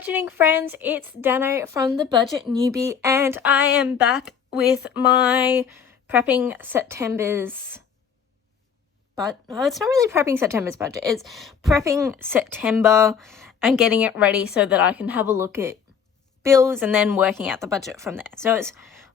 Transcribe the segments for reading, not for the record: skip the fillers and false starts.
budgeting friends, it's Dano from the Budget Newbie, and I am back with my prepping September's, but it's not really prepping September's budget, it's prepping September and getting it ready so that I can have a look at bills and then working out the budget from there. So it's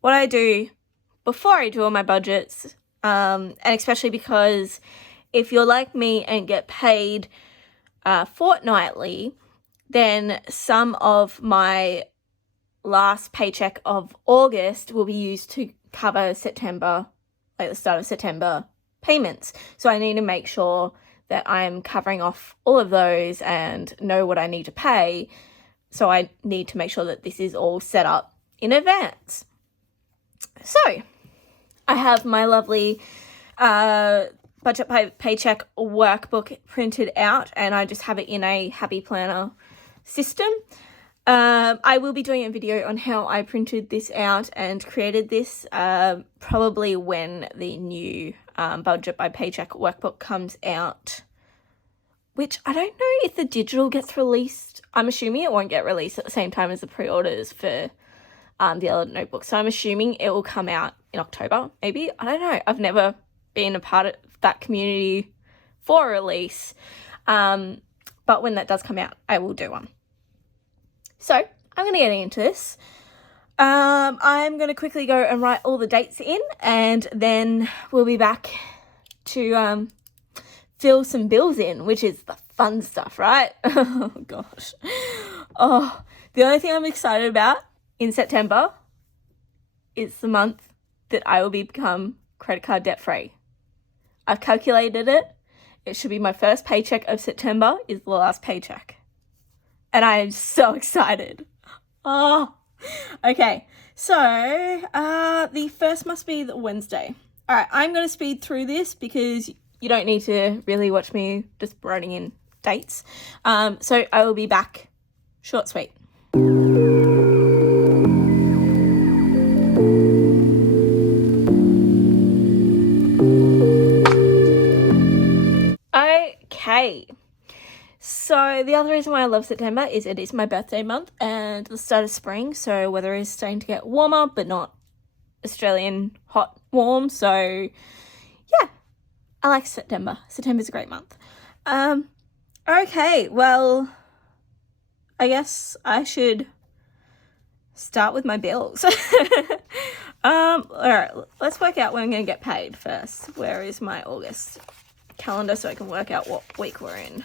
what I do before I do all my budgets, and especially because if you're like me and get paid fortnightly, then some of my last paycheck of August will be used to cover September, like the start of September payments. So I need to make sure that I'm covering off all of those and know what I need to pay. So I need to make sure that this is all set up in advance. So I have my lovely budget paycheck workbook printed out, and I just have it in a Happy Planner system. I will be doing a video on how I printed this out and created this probably when the new budget by paycheck workbook comes out, which I don't know if the digital gets released. I'm assuming it won't get released at the same time as the pre-orders for the other notebooks. So I'm assuming it will come out in October, maybe. I don't know. I've never been a part of that community for a release. But when that does come out, I will do one. So I'm going to get into this. I'm going to quickly go and write all the dates in, and then we'll be back to fill some bills in, which is the fun stuff, right? Oh, gosh. Oh, the only thing I'm excited about in September is the month that I will become credit card debt free. I've calculated it. It should be my first paycheck of September is the last paycheck. And I am so excited. Oh, okay. So, the first must be the Wednesday. All right, I'm going to speed through this because you don't need to really watch me just writing in dates. So I will be back short, sweet. Okay. So the other reason why I love September is it is my birthday month and the start of spring, so weather is starting to get warmer, but not Australian hot warm, so yeah, I like September. September's a great month. Okay, well, I guess I should start with my bills. All right, let's work out when I'm going to get paid first. Where is my August calendar so I can work out what week we're in?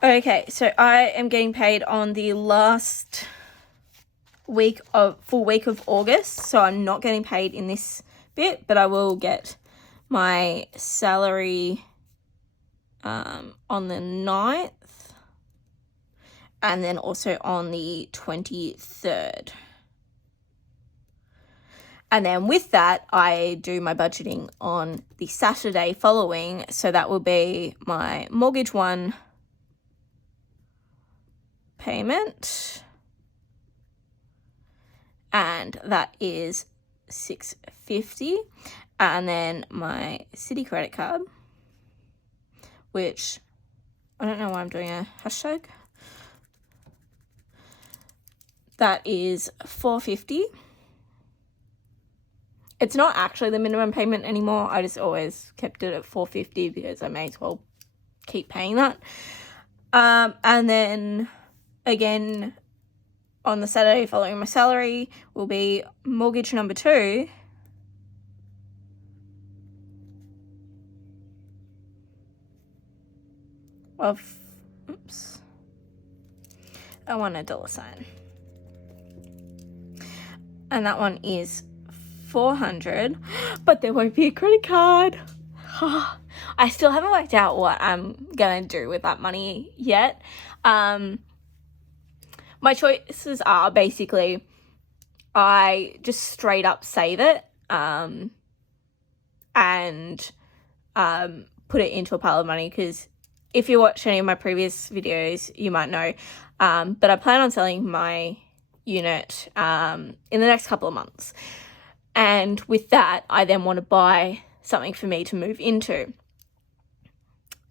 Okay, so I am getting paid on the last full week of August, so I'm not getting paid in this bit, but I will get my salary on the 9th and then also on the 23rd. And then with that, I do my budgeting on the Saturday following, so that will be my mortgage one payment, and that is $6.50, and then my city credit card, which I don't know why I'm doing a hashtag, that is $4.50. It's not actually the minimum payment anymore. I just always kept it at $4.50 because I may as well keep paying that. And then again, on the Saturday following my salary will be mortgage number 2. I want a dollar sign. And that one is $400, but there won't be a credit card. I still haven't worked out what I'm gonna do with that money yet. My choices are basically I just straight up save it and put it into a pile of money, because if you watch any of my previous videos, you might know, but I plan on selling my unit in the next couple of months. And with that, I then want to buy something for me to move into.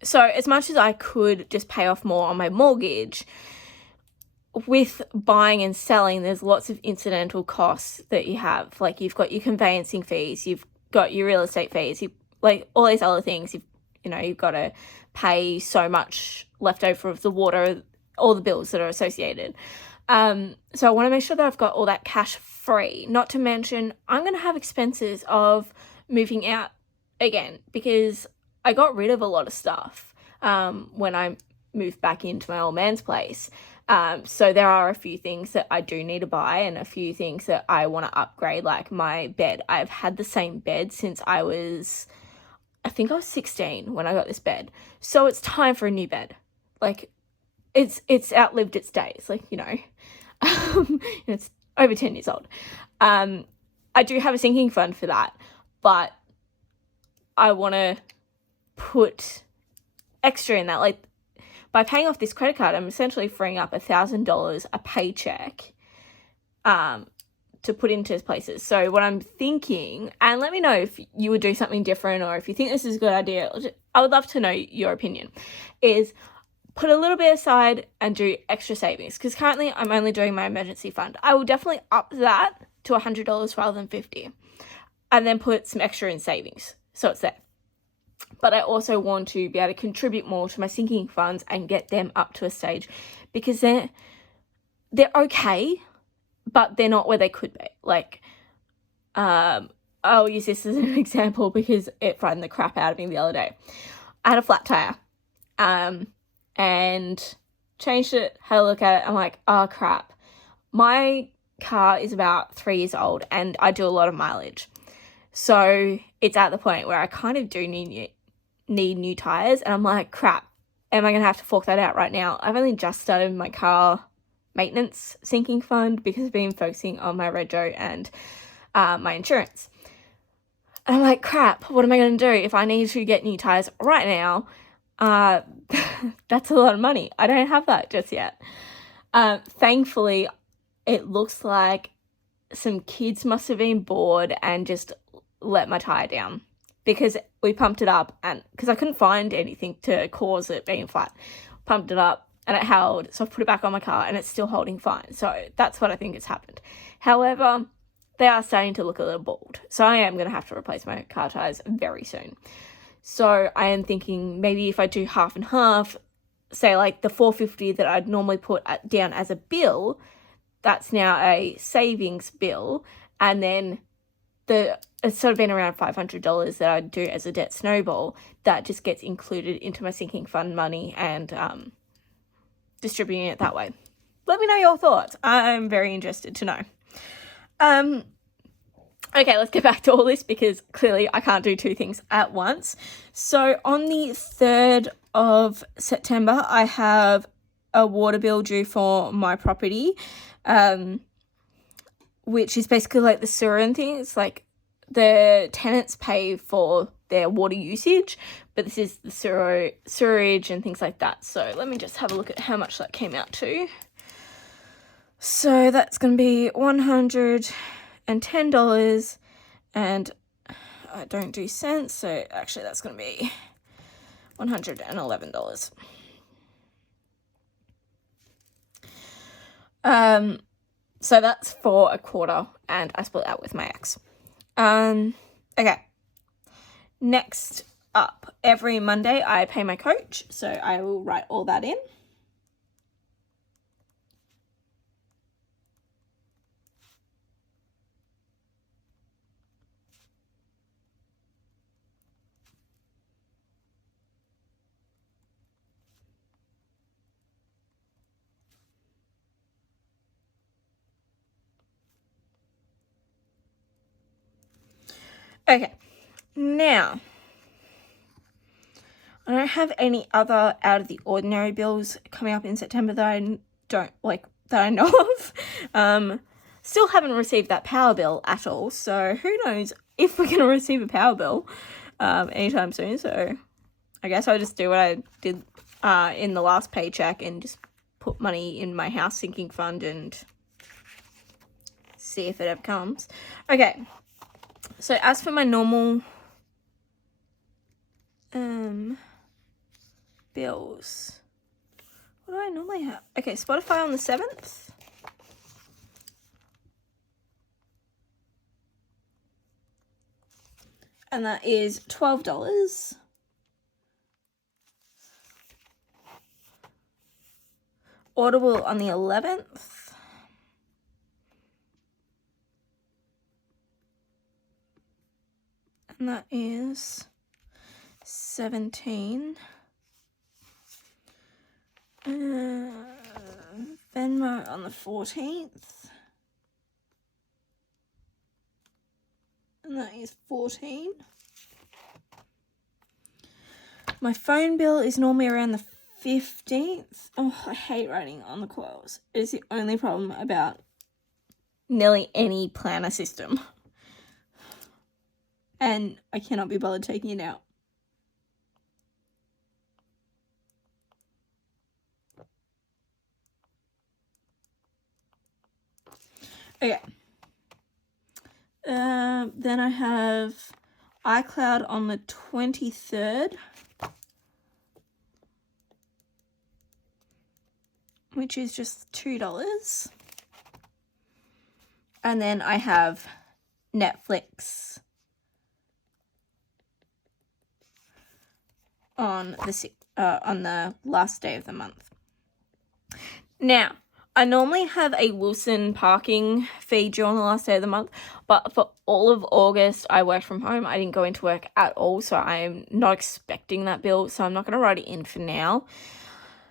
So as much as I could just pay off more on my mortgage, with buying and selling, there's lots of incidental costs that you have. Like, you've got your conveyancing fees, you've got your real estate fees, you like all these other things. You've got to pay so much left over of the water, all the bills that are associated. So I want to make sure that I've got all that cash free. Not to mention, I'm going to have expenses of moving out again, because I got rid of a lot of stuff when I moved back into my old man's place. So there are a few things that I do need to buy and a few things that I want to upgrade, like my bed. I've had the same bed since I think I was 16 when I got this bed. So it's time for a new bed. Like, it's outlived its days. Like, it's over 10 years old. I do have a sinking fund for that, but I want to put extra in that. Like, by paying off this credit card, I'm essentially freeing up $1,000 a paycheck to put into places. So what I'm thinking, and let me know if you would do something different or if you think this is a good idea, I would love to know your opinion, is put a little bit aside and do extra savings, because currently I'm only doing my emergency fund. I will definitely up that to $100 rather than $50, and then put some extra in savings so it's there. But I also want to be able to contribute more to my sinking funds and get them up to a stage, because they're okay, but they're not where they could be. Like, I'll use this as an example because it frightened the crap out of me the other day. I had a flat tire, and changed it, had a look at it. I'm like, oh crap. My car is about 3 years old and I do a lot of mileage. So it's at the point where I kind of do need new tires, and I'm like, crap, am I going to have to fork that out right now? I've only just started my car maintenance sinking fund because I've been focusing on my rego and my insurance. And I'm like, crap, what am I going to do if I need to get new tires right now? That's a lot of money. I don't have that just yet. Thankfully, it looks like some kids must have been bored and just let my tire down, because we pumped it up, and because I couldn't find anything to cause it being flat, pumped it up and it held. So I put it back on my car and it's still holding fine. So that's what I think has happened. However, they are starting to look a little bald. So I am going to have to replace my car tires very soon. So I am thinking maybe if I do half and half, say like the $450 that I'd normally put down as a bill, that's now a savings bill, and then it's sort of been around $500 that I'd do as a debt snowball that just gets included into my sinking fund money and distributing it that way. Let me know your thoughts. I'm very interested to know. Okay, let's get back to all this, because clearly I can't do two things at once. So on the 3rd of September, I have a water bill due for my property, which is basically like the sewer and things. Like, the tenants pay for their water usage, but this is the sewerage and things like that. So let me just have a look at how much that came out to. So that's going to be $110, and I don't do cents, so actually that's going to be $111. So that's for a quarter, and I split that with my ex. Okay. Next up, every Monday I pay my coach, so I will write all that in. Okay, now, I don't have any other out of the ordinary bills coming up in September that I know of. Still haven't received that power bill at all, so who knows if we're going to receive a power bill anytime soon. So I guess I'll just do what I did in the last paycheck and just put money in my house sinking fund and see if it ever comes. Okay. So as for my normal bills. What do I normally have? Okay, Spotify on the 7th. And that is $12. Audible on the 11th. And that is $17. Venmo on the 14th. And that is $14. My phone bill is normally around the 15th. Oh, I hate writing on the quotes. It is the only problem about nearly any planner system. And I cannot be bothered taking it out. Okay. Then I have iCloud on the 23rd, which is just $2. And then I have Netflix on the last day of the month. Now, I normally have a Wilson parking fee due on the last day of the month, but for all of August, I worked from home. I didn't go into work at all, so I'm not expecting that bill, so I'm not going to write it in for now.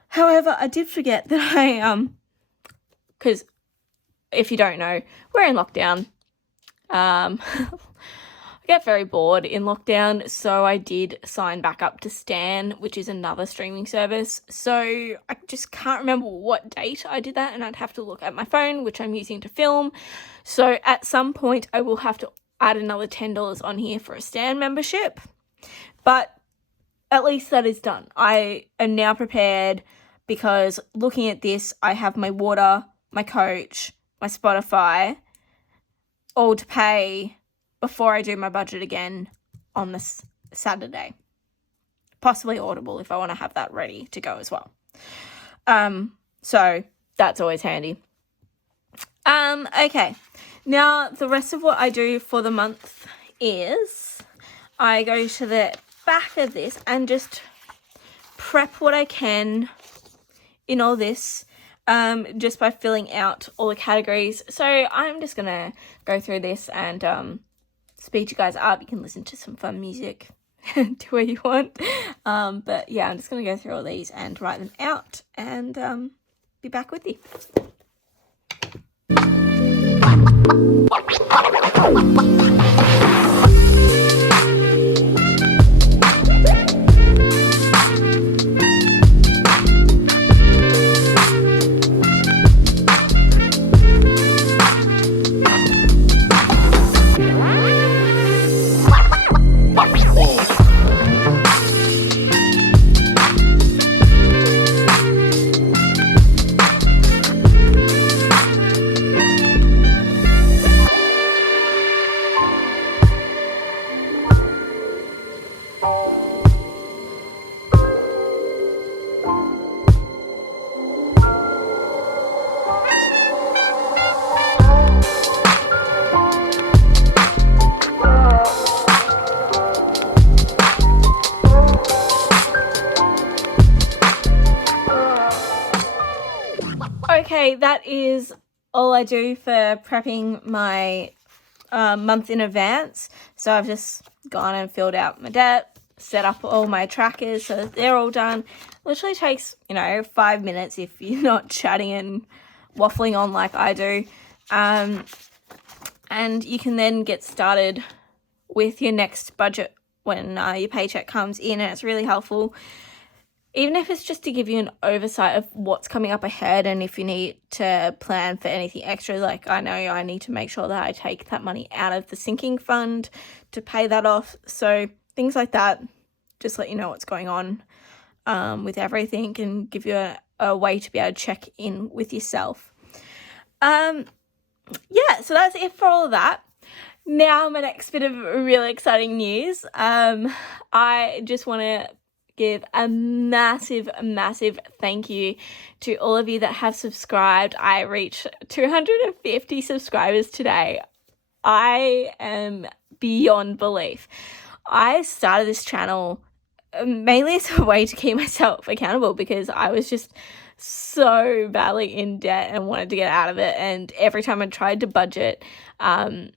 However, I did forget that because if you don't know, we're in lockdown. I get very bored in lockdown, so I did sign back up to Stan, which is another streaming service. So I just can't remember what date I did that, and I'd have to look at my phone, which I'm using to film. So at some point, I will have to add another $10 on here for a Stan membership. But at least that is done. I am now prepared because looking at this, I have my water, my coach, my Spotify, all to pay before I do my budget again on this Saturday. Possibly Audible if I want to have that ready to go as well. So that's always handy. Okay. Now, the rest of what I do for the month is I go to the back of this and just prep what I can in all this just by filling out all the categories. So I'm just going to go through this and speed you guys up. You can listen to some fun music, do what you want. But yeah, I'm just going to go through all these and write them out and be back with you. Okay, that is all I do for prepping my month in advance. So I've just gone and filled out my debt, set up all my trackers so that they're all done. Literally takes, 5 minutes if you're not chatting and waffling on like I do. And you can then get started with your next budget when your paycheck comes in, and it's really helpful. Even if it's just to give you an oversight of what's coming up ahead, and if you need to plan for anything extra, like I know I need to make sure that I take that money out of the sinking fund to pay that off. So things like that, just let you know what's going on with everything and give you a way to be able to check in with yourself. Yeah, so that's it for all of that. Now my next bit of really exciting news. I just want to give a massive thank you to all of you that have subscribed. I reached 250 subscribers today. I am beyond belief. I started this channel mainly as a way to keep myself accountable because I was just so badly in debt and wanted to get out of it. And every time I tried to budget, I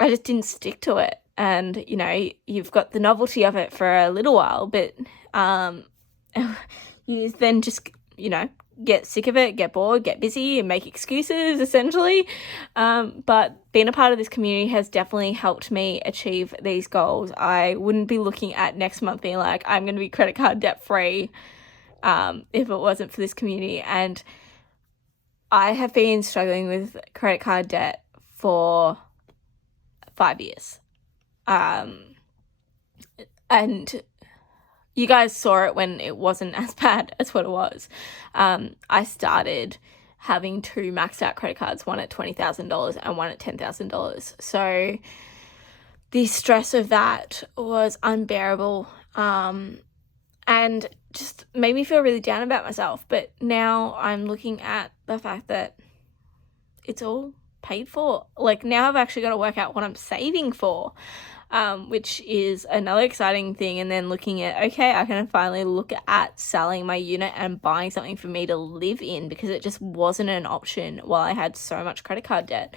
just didn't stick to it. And, you know, you've got the novelty of it for a little while, but you then just, you know, get sick of it, get bored, get busy and make excuses, essentially. But being a part of this community has definitely helped me achieve these goals. I wouldn't be looking at next month being like, I'm going to be credit card debt free if it wasn't for this community. And I have been struggling with credit card debt for 5 years. And you guys saw it when it wasn't as bad as what it was. I started having 2 maxed out credit cards, one at $20,000 and one at $10,000. So the stress of that was unbearable, and just made me feel really down about myself. But now I'm looking at the fact that it's all paid for. Like, now I've actually got to work out what I'm saving for, which is another exciting thing. And then looking at, okay, I can finally look at selling my unit and buying something for me to live in, because it just wasn't an option while I had so much credit card debt.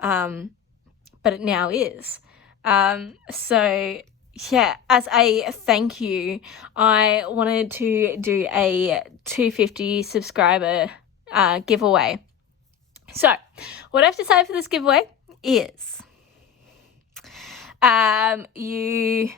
But it now is. So yeah, as a thank you, I wanted to do a 250 subscriber giveaway. So what I have to say for this giveaway is you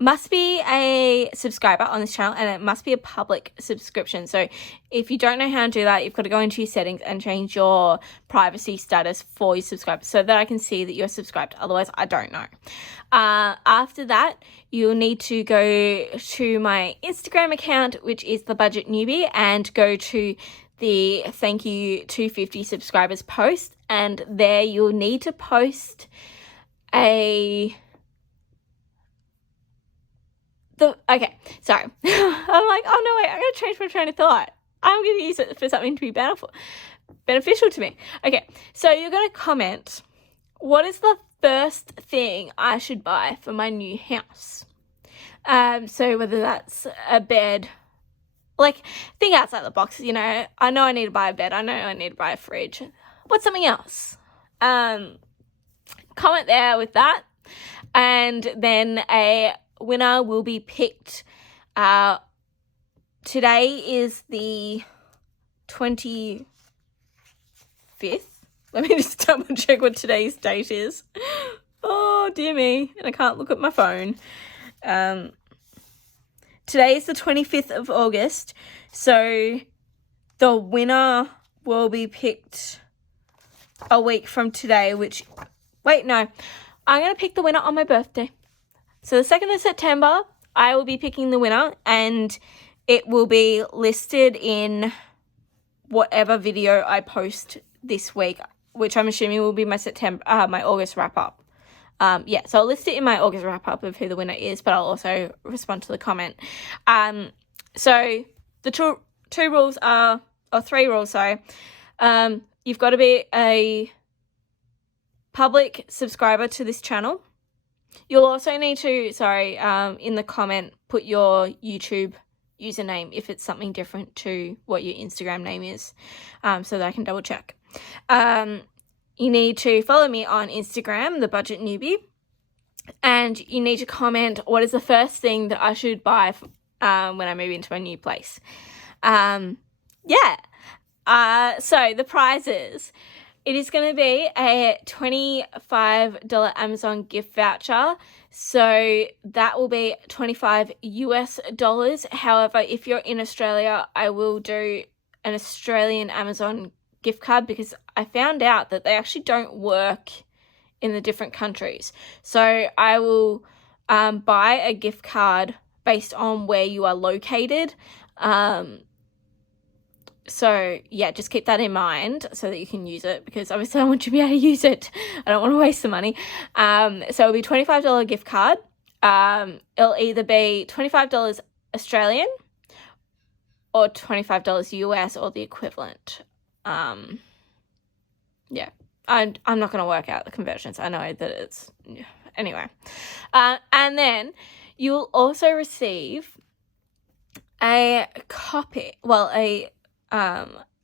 must be a subscriber on this channel, and it must be a public subscription. So if you don't know how to do that, you've got to go into your settings and change your privacy status for your subscribers so that I can see that you're subscribed. Otherwise, I don't know. After that, you'll need to go to my Instagram account, which is The Budget Newbie, and go to the thank you 250 subscribers post, and there you'll need to post okay, sorry. I'm like, oh no, wait, I'm going to change my train of thought. I'm going to use it for something to be beneficial to me. Okay, so you're going to comment, what is the first thing I should buy for my new house? So whether that's a bed, like, think outside the box, you know. I know I need to buy a bed. I know I need to buy a fridge. What's something else? Comment there with that, and then a winner will be picked. Today is the 25th. Let me just double check what today's date is. Oh dear me, and I can't look at my phone. Today is the 25th of August, so the winner will be picked a week from today, wait, no, I'm going to pick the winner on my birthday. So the 2nd of September, I will be picking the winner, and it will be listed in whatever video I post this week, which I'm assuming will be my August wrap-up. So I'll list it in my August wrap-up of who the winner is, but I'll also respond to the comment. So the three rules, sorry. You've got to be a public subscriber to this channel. You'll also need to, in the comment, put your YouTube username if it's something different to what your Instagram name is, so that I can double check. You need to follow me on Instagram, The Budget Newbie, and you need to comment, what is the first thing that I should buy when I move into my new place? So the prizes. It is going to be a $25 Amazon gift voucher. So that will be $25 US. However, if you're in Australia, I will do an Australian Amazon gift card, because I found out that they actually don't work in the different countries. So I will buy a gift card based on where you are located. So yeah, just keep that in mind so that you can use it, because obviously I want you to be able to use it. I don't want to waste the money. So it'll be $25 gift card. it'll either be $25 Australian or $25 US or the equivalent. Yeah, I'm not going to work out the conversions. I know that it's, anyway. And then you'll also receive a copy, a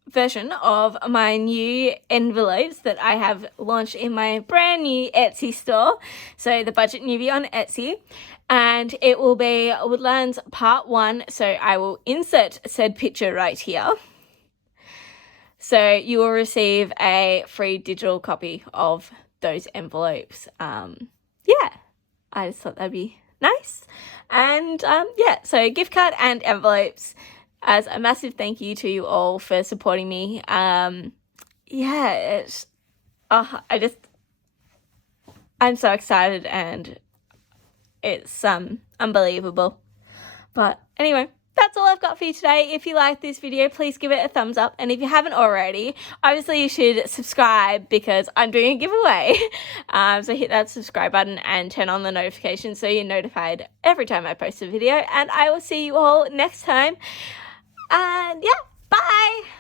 version of my new envelopes that I have launched in my brand new Etsy store. So the Budget Newbie on Etsy. And it will be Woodlands Part 1. So I will insert said picture right here. So you will receive a free digital copy of those envelopes. Yeah, I just thought that'd be nice. And so gift card and envelopes as a massive thank you to you all for supporting me. I'm so excited, and it's unbelievable. But anyway, that's all I've got for you today. If you like this video, please give it a thumbs up. And if you haven't already, obviously you should subscribe because I'm doing a giveaway. So hit that subscribe button and turn on the notifications so you're notified every time I post a video. And I will see you all next time. And yeah, bye.